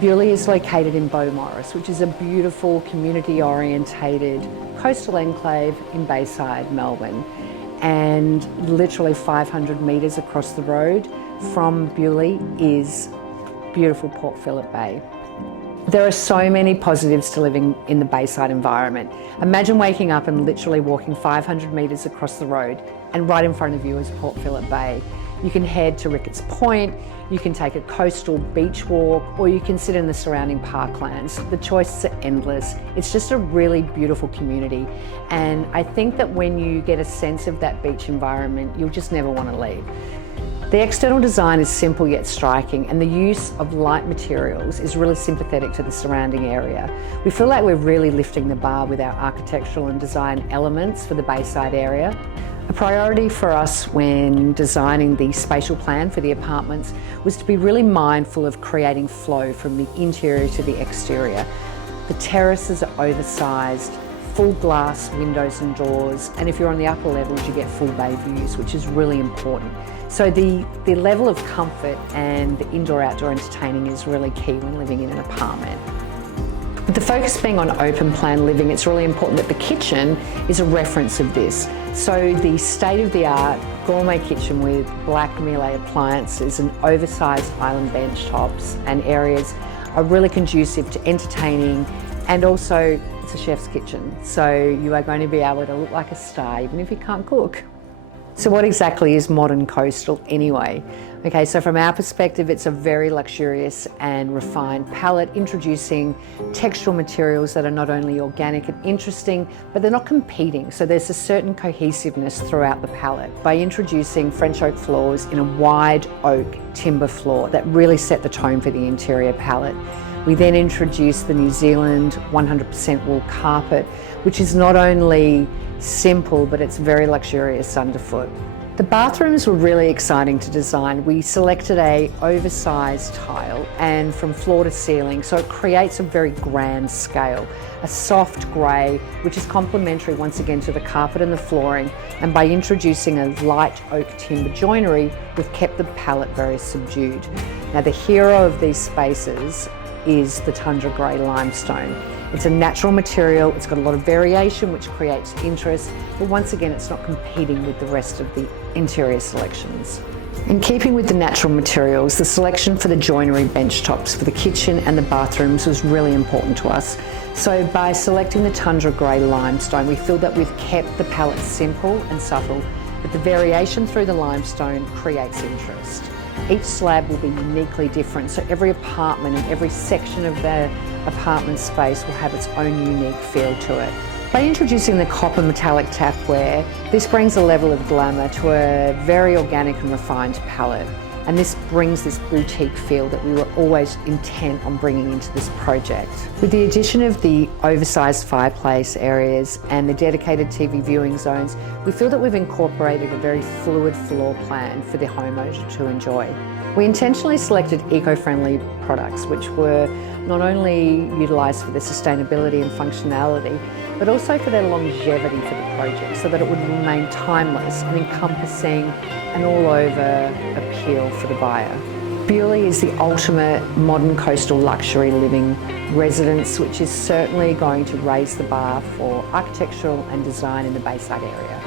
Beaulieu is located in Beaumaris, which is a beautiful community-orientated coastal enclave in Bayside, Melbourne. And literally 500 metres across the road from Beaulieu is beautiful Port Phillip Bay. There are so many positives to living in the Bayside environment. Imagine waking up and literally walking 500 metres across the road and right in front of you is Port Phillip Bay. You can head to Ricketts Point, you can take a coastal beach walk, or you can sit in the surrounding parklands. The choices are endless. It's just a really beautiful community. And I think that when you get a sense of that beach environment, you'll just never want to leave. The external design is simple yet striking, and the use of light materials is really sympathetic to the surrounding area. We feel like we're really lifting the bar with our architectural and design elements for the Bayside area. A priority for us when designing the spatial plan for the apartments was to be really mindful of creating flow from the interior to the exterior. The terraces are oversized, full glass windows and doors, and if you're on the upper levels you get full bay views, which is really important. So the level of comfort and the indoor-outdoor entertaining is really key when living in an apartment. With the focus being on open plan living, it's really important that the kitchen is a reference of this. So the state-of-the-art gourmet kitchen with black Miele appliances and oversized island bench tops and areas are really conducive to entertaining, and also it's a chef's kitchen. So you are going to be able to look like a star even if you can't cook. So what exactly is modern coastal anyway? Okay, so from our perspective, it's a very luxurious and refined palette, introducing textural materials that are not only organic and interesting, but they're not competing. So there's a certain cohesiveness throughout the palette by introducing French oak floors in a wide oak timber floor that really set the tone for the interior palette. We then introduced the New Zealand 100% wool carpet, which is not only simple, but it's very luxurious underfoot. The bathrooms were really exciting to design. We selected an oversized tile and from floor to ceiling, so it creates a very grand scale. A soft grey, which is complementary once again to the carpet and the flooring, and by introducing a light oak timber joinery, we've kept the palette very subdued. Now the hero of these spaces is the tundra grey limestone. It's a natural material, it's got a lot of variation which creates interest, but once again it's not competing with the rest of the interior selections. In keeping with the natural materials, the selection for the joinery bench tops for the kitchen and the bathrooms was really important to us. So by selecting the tundra grey limestone, we feel that we've kept the palette simple and subtle, but the variation through the limestone creates interest. Each slab will be uniquely different, so every apartment and every section of the apartment space will have its own unique feel to it. By introducing the copper metallic tapware, this brings a level of glamour to a very organic and refined palette. And this brings this boutique feel that we were always intent on bringing into this project. With the addition of the oversized fireplace areas and the dedicated TV viewing zones, we feel that we've incorporated a very fluid floor plan for the homeowner to enjoy. We intentionally selected eco-friendly products which were not only utilised for their sustainability and functionality, but also for their longevity for the project, so that it would remain timeless and encompassing and all-over appeal for the buyer. Beaulieu is the ultimate modern coastal luxury living residence, which is certainly going to raise the bar for architectural and design in the Bayside area.